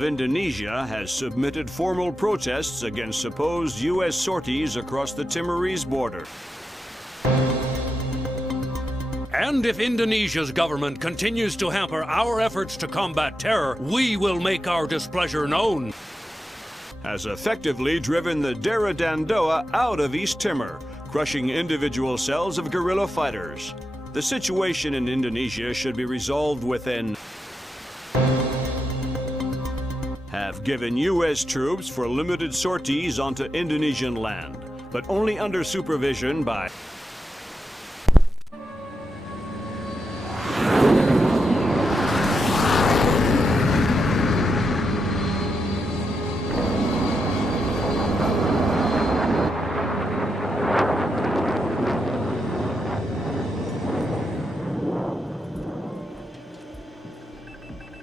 of Indonesia has submitted formal protests against supposed U.S. sorties across the Timorese border. And if Indonesia's government continues to hamper our efforts to combat terror, we will make our displeasure known. Has effectively driven the Dera Dandoa out of East Timor, crushing individual cells of guerrilla fighters. The situation in Indonesia should be resolved within. Have given U.S. troops for limited sorties onto Indonesian land, but only under supervision by.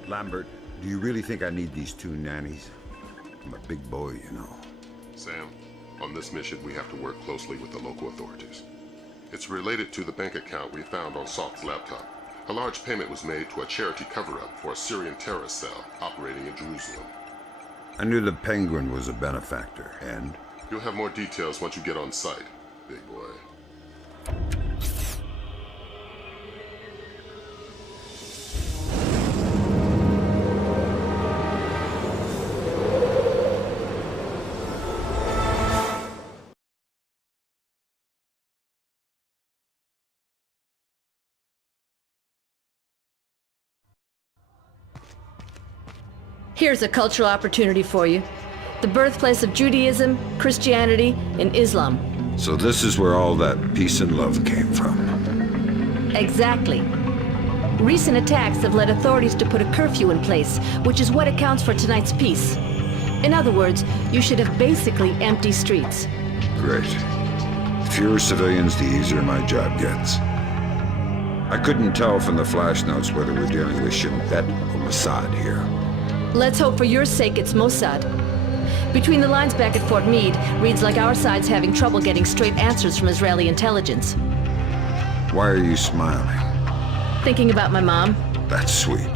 Lambert, do you really think I need these two nannies? I'm a big boy, you know. Sam, on this mission we have to work closely with the local authorities. It's related to the bank account we found on Salt's laptop. A large payment was made to a charity cover-up for a Syrian terrorist cell operating in Jerusalem. I knew the Penguin was a benefactor, and? You'll have more details once you get on site, big boy. Here's a cultural opportunity for you. The birthplace of Judaism, Christianity, and Islam. So this is where all that peace and love came from. Exactly. Recent attacks have led authorities to put a curfew in place, which is what accounts for tonight's peace. In other words, you should have basically empty streets. Great. The fewer civilians, the easier my job gets. I couldn't tell from the flash notes whether we're dealing with Shin Bet or Mossad here. Let's hope for your sake it's Mossad. Between the lines back at Fort Meade, reads like our side's having trouble getting straight answers from Israeli intelligence. Why are you smiling? Thinking about my mom. That's sweet.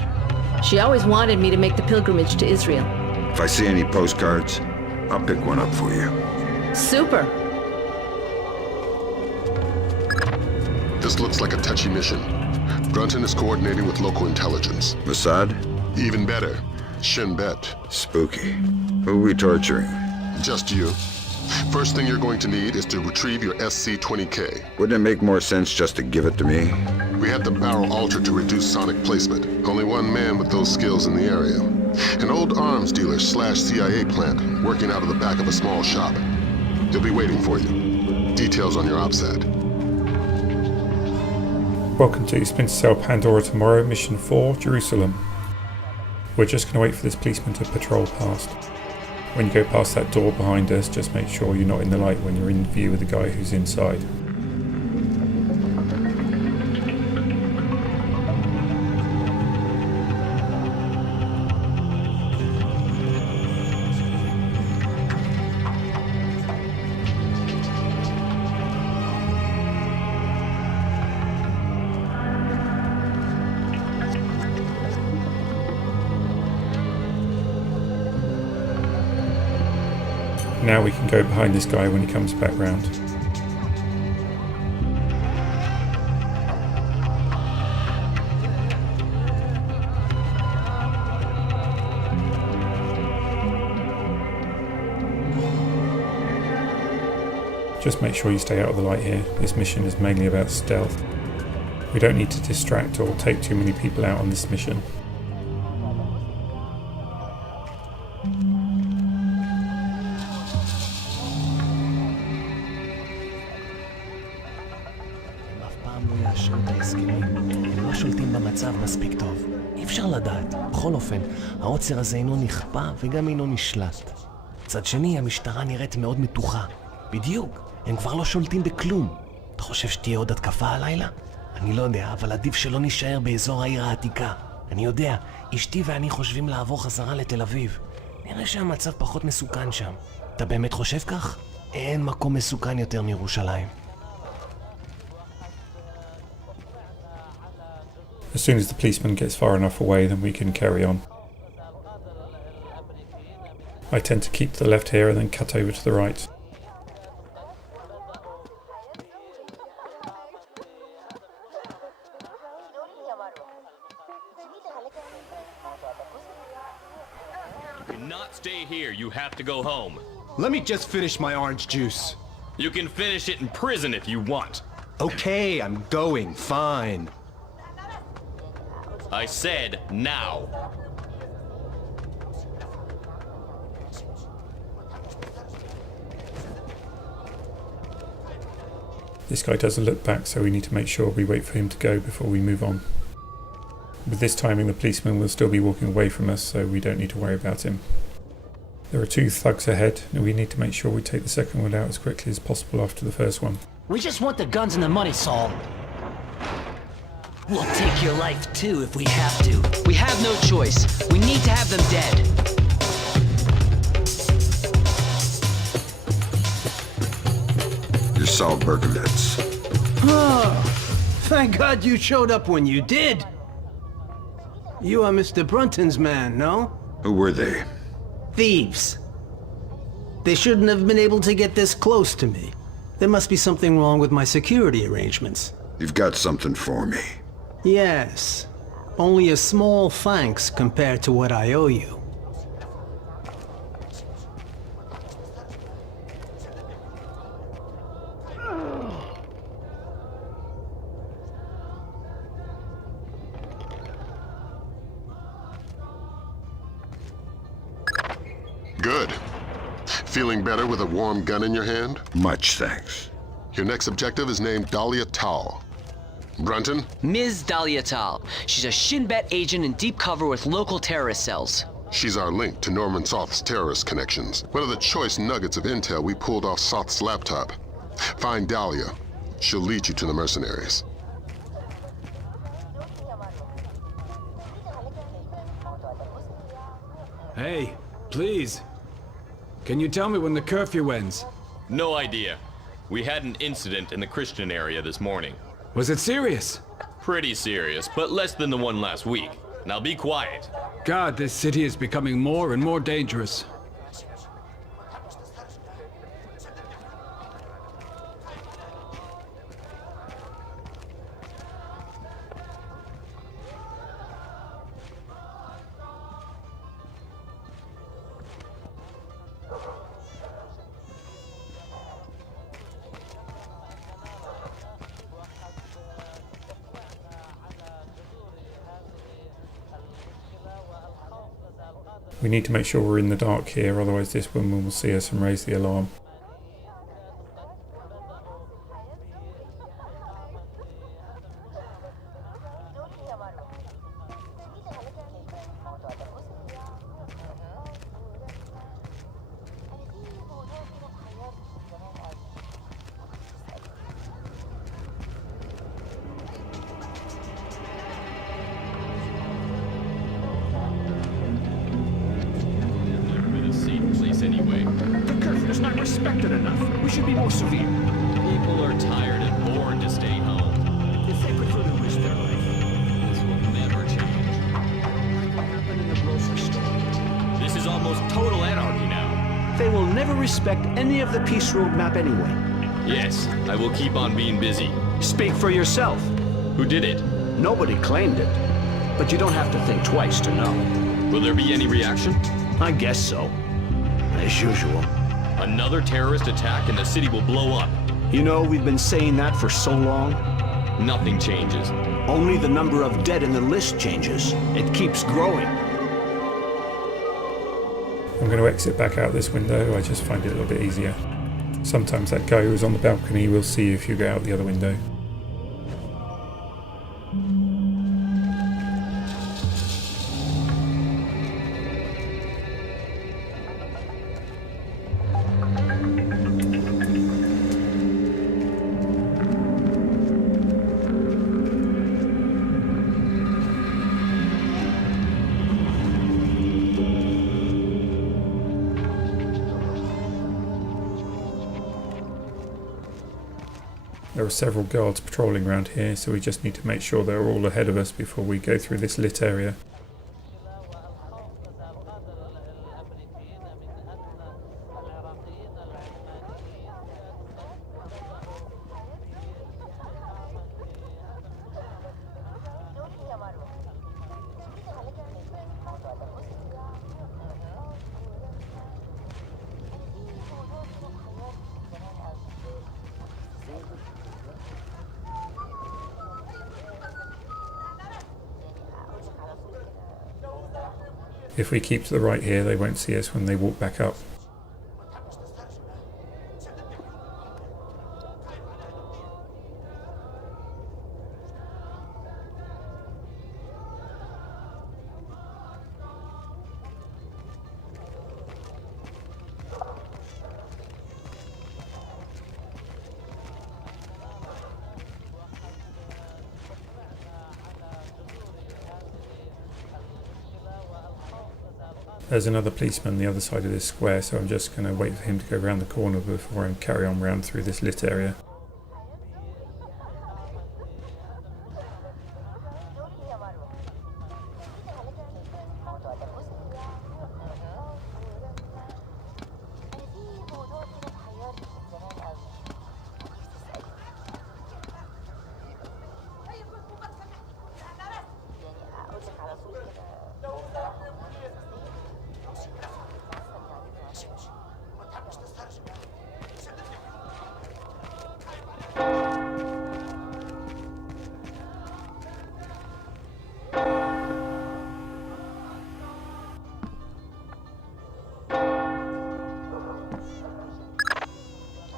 She always wanted me to make the pilgrimage to Israel. If I see any postcards, I'll pick one up for you. Super. This looks like a touchy mission. Brunton is coordinating with local intelligence. Mossad? Even better. Shin Bet. Spooky. Who are we torturing? Just you. First thing you're going to need is to retrieve your SC-20K. Wouldn't it make more sense just to give it to me? We had the barrel altered to reduce sonic placement. Only one man with those skills in the area. An old arms dealer / CIA plant working out of the back of a small shop. He'll be waiting for you. Details on your OPSAT. Welcome to Splinter Cell Pandora tomorrow, Mission 4, Jerusalem. We're just going to wait for this policeman to patrol past. When you go past that door behind us, just make sure you're not in the light when you're in view of the guy who's inside. Now we can go behind this guy when he comes back round. Just make sure you stay out of the light here. This mission is mainly about stealth. We don't need to distract or take too many people out on this mission. מספיק טוב. אי אפשר לדעת. בכל אופן, העוצר הזה אינו נכפה וגם אינו נשלט. מצד שני, המשטרה נראית מאוד מתוחה. בדיוק, הם כבר לא שולטים בכלום. אתה חושב שתהיה עוד התקפה הלילה? אני לא יודע, אבל עדיף שלא נשאר באזור העיר העתיקה. אני יודע, אשתי ואני חושבים לעבור חזרה לתל אביב. נראה שהמצב פחות מסוכן שם. אתה באמת חושב כך? אין מקום מסוכן יותר מירושלים. As soon as the policeman gets far enough away, then we can carry on. I tend to keep to the left here and then cut over to the right. You cannot stay here. You have to go home. Let me just finish my orange juice. You can finish it in prison if you want. Okay, I'm going. Fine. I said now. This guy doesn't look back, so we need to make sure we wait for him to go before we move on. With this timing, the policeman will still be walking away from us, so we don't need to worry about him. There are 2 thugs ahead, and we need to make sure we take the second one out as quickly as possible after the first one. We just want the guns and the money, Saul. We'll take your life too if we have to. We have no choice. We need to have them dead. You're Saul Berkowitz. Oh, thank God you showed up when you did. You are Mr. Brunton's man, no? Who were they? Thieves. They shouldn't have been able to get this close to me. There must be something wrong with my security arrangements. You've got something for me. Yes. Only a small thanks compared to what I owe you. Good. Feeling better with a warm gun in your hand? Much thanks. Your next objective is named Dahlia Tal. Brunton? Ms. Dahlia Tal. She's a Shin Bet agent in deep cover with local terrorist cells. She's our link to Norman Soth's terrorist connections. One of the choice nuggets of intel we pulled off Soth's laptop. Find Dahlia. She'll lead you to the mercenaries. Hey, please. Can you tell me when the curfew ends? No idea. We had an incident in the Christian area this morning. Was it serious? Pretty serious, but less than the one last week. Now be quiet. God, this city is becoming more and more dangerous. We need to make sure we're in the dark here, otherwise this woman will see us and raise the alarm. Anyway. The curfew is not respected enough. We should be more severe. People are tired and bored to stay home. If they prefer to risk their life, This will never change. like what happened in the grocery store. This is almost total anarchy now. They will never respect any of the peace roadmap anyway. Yes, I will keep on being busy. Speak for yourself. Who did it? Nobody claimed it. But you don't have to think twice to know. Will there be any reaction? I guess so. As usual. Another terrorist attack and the city will blow up. You know, we've been saying that for so long. Nothing changes. Only the number of dead in the list changes. It keeps growing. I'm going to exit back out this window, I just find it a little bit easier. Sometimes that guy who's on the balcony will see you if you go out the other window. There are several guards patrolling around here, so we just need to make sure they're all ahead of us before we go through this lit area. If we keep to the right here, they won't see us when they walk back up. There's another policeman on the other side of this square, so I'm just going to wait for him to go around the corner before I carry on round through this lit area.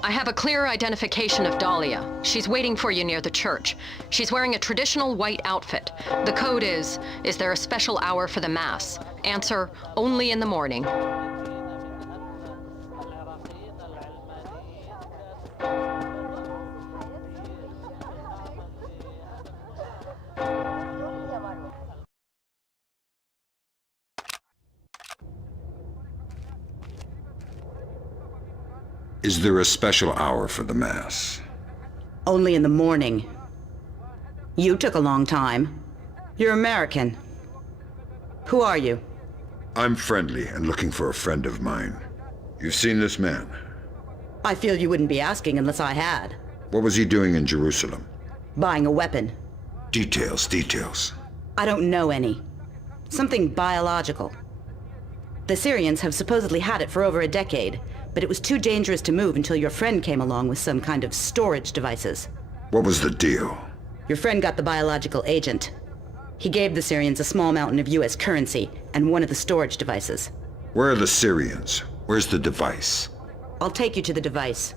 I have a clear identification of Dahlia. She's waiting for you near the church. She's wearing a traditional white outfit. The code is there a special hour for the Mass? Answer, only in the morning. Is there a special hour for the Mass? Only in the morning. You took a long time. You're American. Who are you? I'm friendly and looking for a friend of mine. You've seen this man? I feel you wouldn't be asking unless I had. What was he doing in Jerusalem? Buying a weapon. Details. I don't know any. Something biological. The Syrians have supposedly had it for over a decade, but it was too dangerous to move until your friend came along with some kind of storage devices. What was the deal? Your friend got the biological agent. He gave the Syrians a small mountain of US currency and one of the storage devices. Where are the Syrians? Where's the device? I'll take you to the device,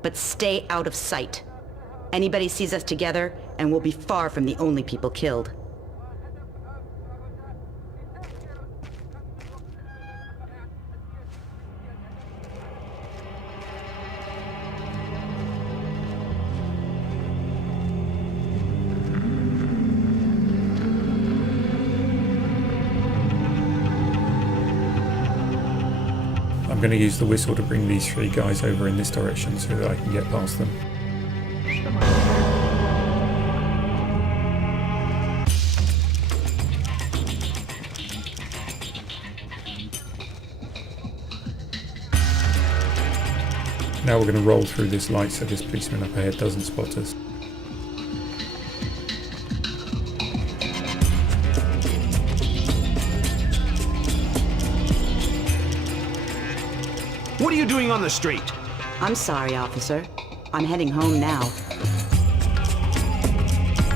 but stay out of sight. Anybody sees us together, and we'll be far from the only people killed. I'm going to use the whistle to bring these three guys over in this direction so that I can get past them. Now we're going to roll through this light so this policeman up ahead doesn't spot us. What are you doing on the street? I'm sorry, officer. I'm heading home now.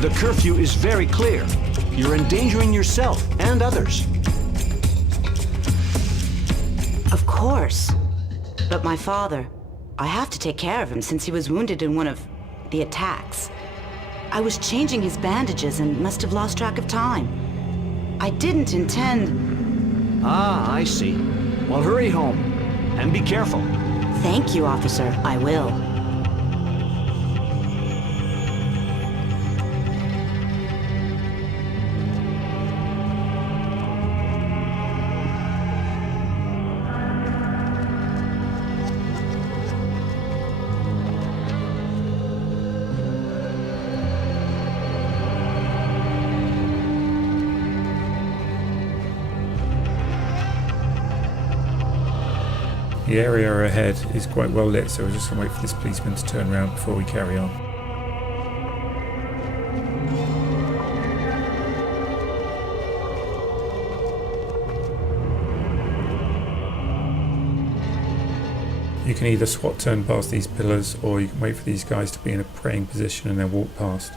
The curfew is very clear. You're endangering yourself and others. Of course. But my father, I have to take care of him since he was wounded in one of the attacks. I was changing his bandages and must have lost track of time. I didn't intend... Ah, I see. Well, hurry home. And be careful. Thank you, officer. I will. The area ahead is quite well lit, so we're just going to wait for this policeman to turn around before we carry on. You can either SWAT turn past these pillars, or you can wait for these guys to be in a praying position and then walk past.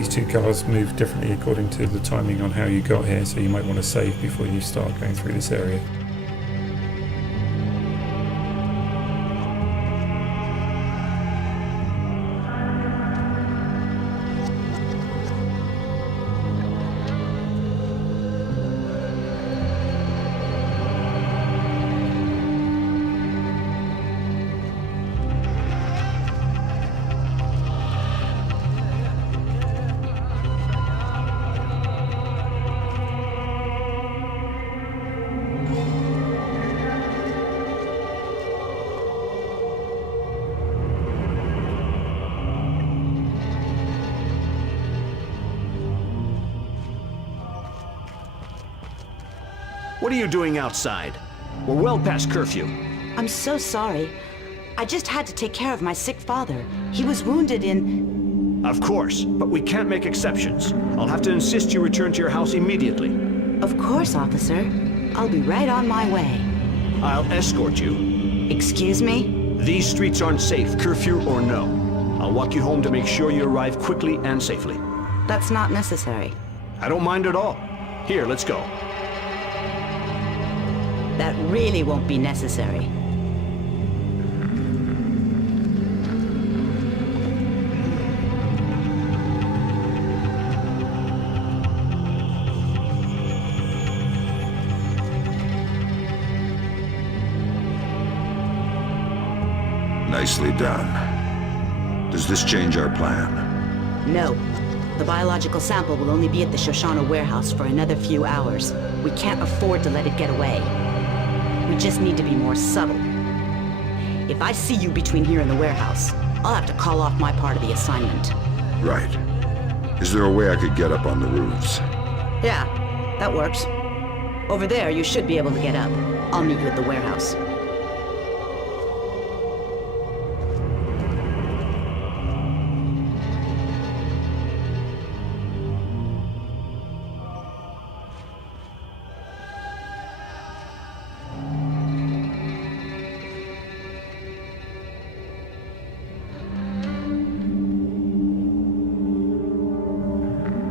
these two cars move differently according to the timing on how you got here, so you might want to save before you start going through this area. What are you doing outside? We're well past curfew. I'm so sorry. I just had to take care of my sick father. He was wounded in... Of course, but we can't make exceptions. I'll have to insist you return to your house immediately. Of course, officer. I'll be right on my way. I'll escort you. Excuse me? These streets aren't safe, curfew or no. I'll walk you home to make sure you arrive quickly and safely. That's not necessary. I don't mind at all. Here, let's go. That really won't be necessary. Nicely done. Does this change our plan? No. The biological sample will only be at the Shoshana warehouse for another few hours. We can't afford to let it get away. We just need to be more subtle. If I see you between here and the warehouse, I'll have to call off my part of the assignment. Right. Is there a way I could get up on the roofs? Yeah, that works. Over there, you should be able to get up. I'll meet you at the warehouse.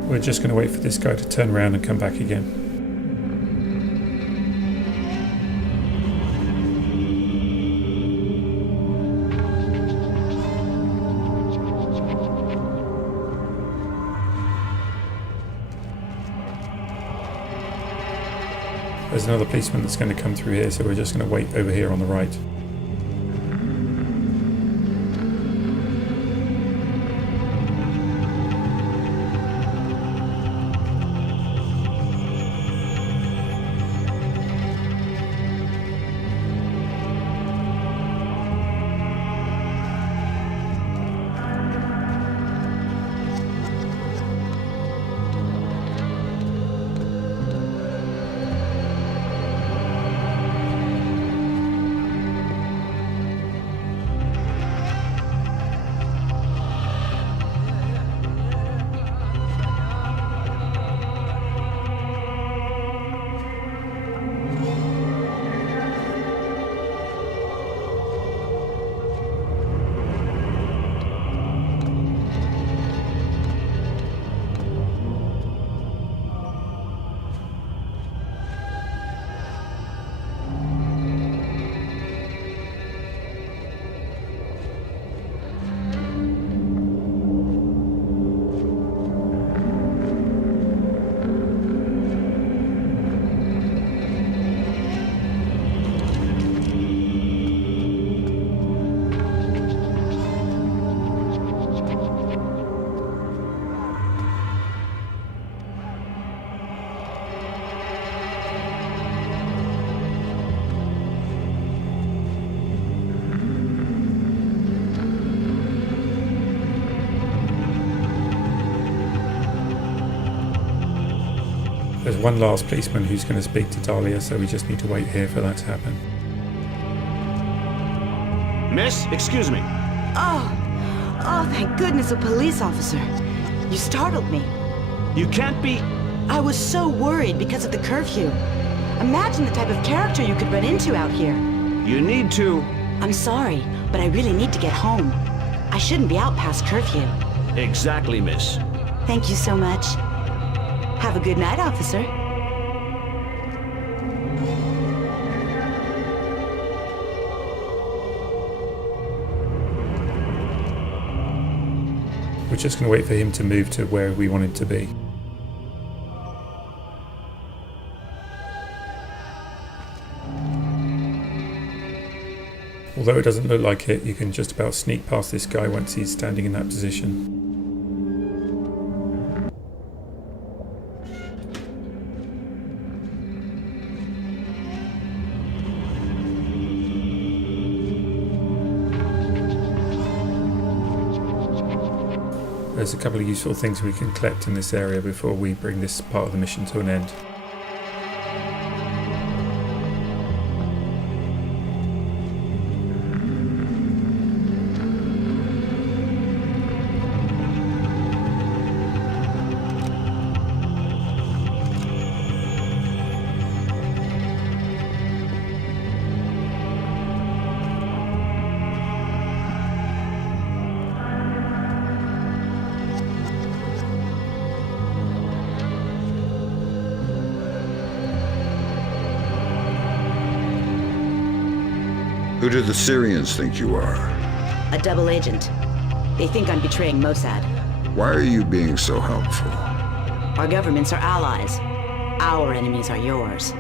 We're just going to wait for this guy to turn around and come back again. There's another policeman that's going to come through here, so we're just going to wait over here on the right. There's one last policeman who's going to speak to Dahlia, so we just need to wait here for that to happen. Miss, excuse me. Oh, thank goodness, a police officer. You startled me. You can't be... I was so worried because of the curfew. Imagine the type of character you could run into out here. You need to... I'm sorry, but I really need to get home. I shouldn't be out past curfew. Exactly, miss. Thank you so much. Have a good night, officer. We're just going to wait for him to move to where we want him to be. Although it doesn't look like it, you can just about sneak past this guy once he's standing in that position. There's a couple of useful things we can collect in this area before we bring this part of the mission to an end. Who do the Syrians think you are? A double agent. They think I'm betraying Mossad. Why are you being so helpful? Our governments are allies. Our enemies are yours.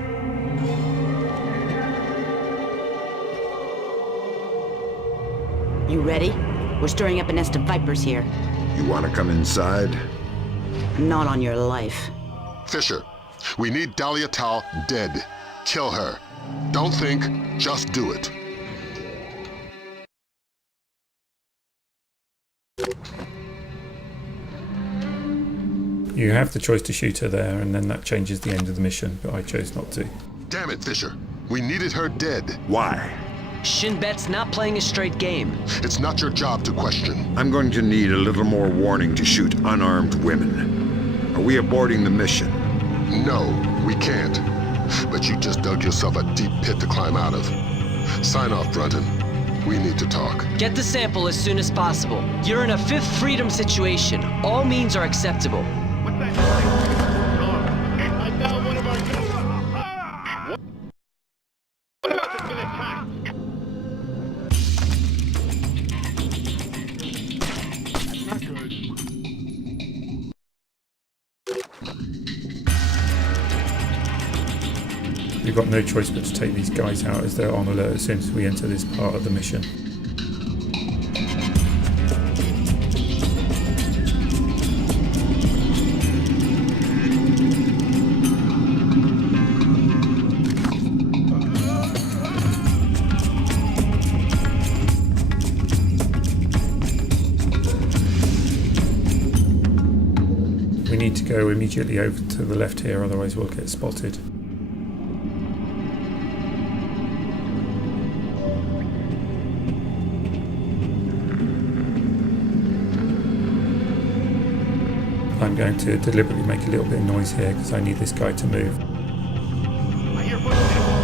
You ready? We're stirring up a nest of vipers here. You want to come inside? Not on your life. Fisher, we need Dahlia Tal dead. Kill her. Don't think, just do it. You have the choice to shoot her there, and then that changes the end of the mission, but I chose not to. Damn it, Fisher. We needed her dead. Why? Shin Bet's not playing a straight game. It's not your job to question. I'm going to need a little more warning to shoot unarmed women. Are we aborting the mission? No, we can't. But you just dug yourself a deep pit to climb out of. Sign off, Brunton. We need to talk. Get the sample as soon as possible. You're in a Fifth Freedom situation. All means are acceptable. I found one of our What about this attack? Not good. We've got no choice but to take these guys out as they're on alert as soon as we enter this part of the mission. We need to go immediately over to the left here, otherwise we'll get spotted. I'm going to deliberately make a little bit of noise here because I need this guy to move. I hear footsteps.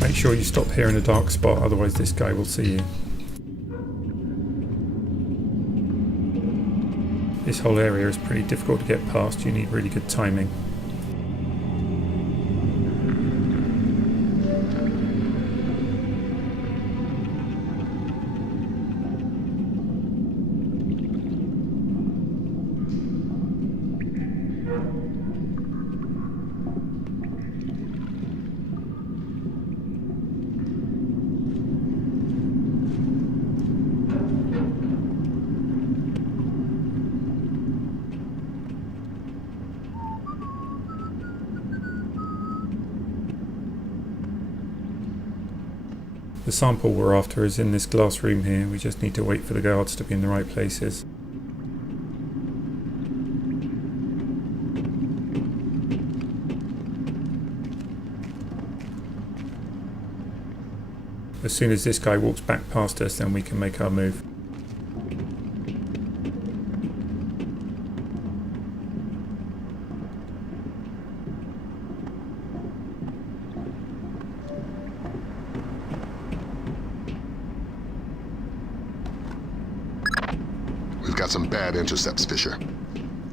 Make sure you stop here in a dark spot, otherwise this guy will see you. This whole area is pretty difficult to get past, you need really good timing. The sample we're after is in this glass room here, we just need to wait for the guards to be in the right places. As soon as this guy walks back past us, then we can make our move. We've got some bad intercepts, Fisher.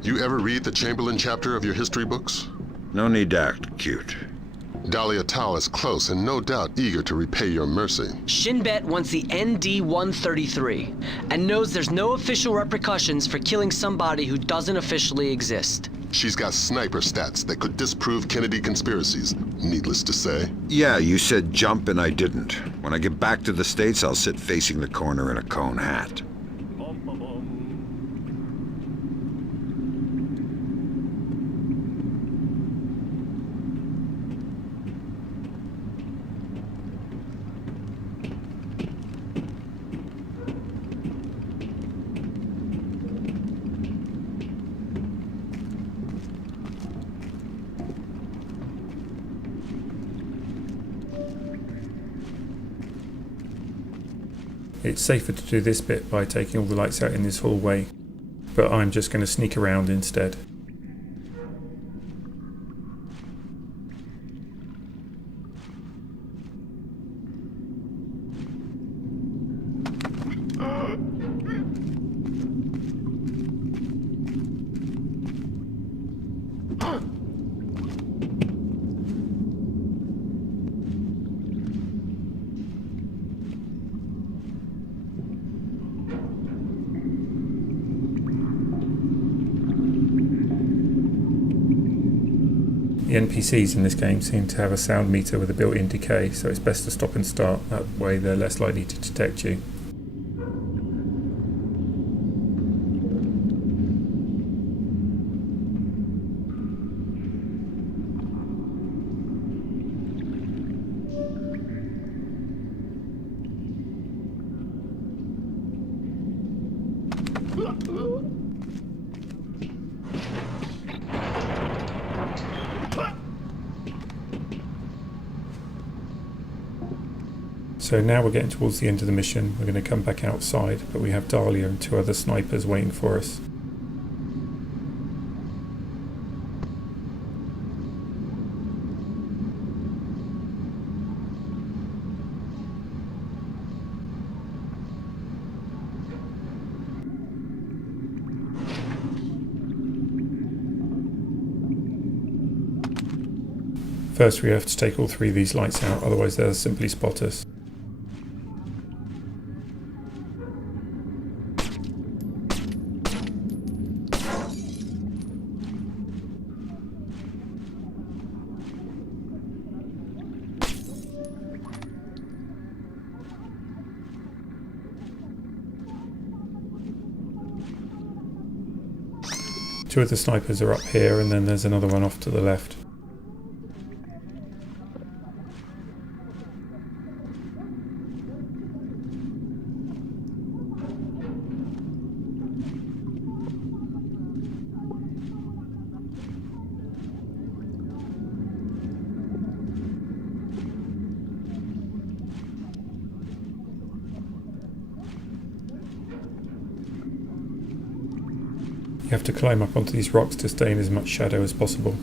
You ever read the Chamberlain chapter of your history books? No need to act cute. Dahlia Tal is close and no doubt eager to repay your mercy. Shinbet wants the ND-133 and knows there's no official repercussions for killing somebody who doesn't officially exist. She's got sniper stats that could disprove Kennedy conspiracies, needless to say. Yeah, you said jump and I didn't. When I get back to the States, I'll sit facing the corner in a cone hat. It's safer to do this bit by taking all the lights out in this hallway, but I'm just going to sneak around instead. The NPCs in this game seem to have a sound meter with a built-in decay, so it's best to stop and start, that way they're less likely to detect you. So now we're getting towards the end of the mission. We're going to come back outside, but we have Dahlia and 2 other snipers waiting for us. First we have to take all 3 of these lights out, otherwise they'll simply spot us. Two of the snipers are up here, and then there's another one off to the left. You have to climb up onto these rocks to stay in as much shadow as possible.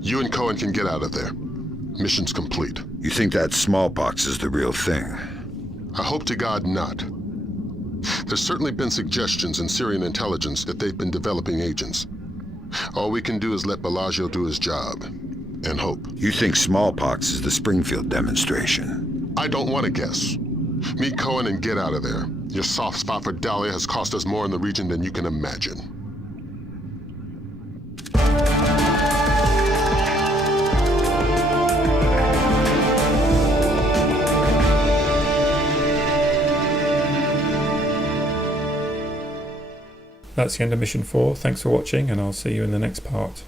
You and Cohen can get out of there. Mission's complete. You think that smallpox is the real thing? I hope to God not. There's certainly been suggestions in Syrian intelligence that they've been developing agents. All we can do is let Bellagio do his job. And hope. You think smallpox is the Springfield demonstration? I don't want to guess. Meet Cohen and get out of there. Your soft spot for Dahlia has cost us more in the region than you can imagine. That's the end of mission 4. Thanks for watching, and I'll see you in the next part.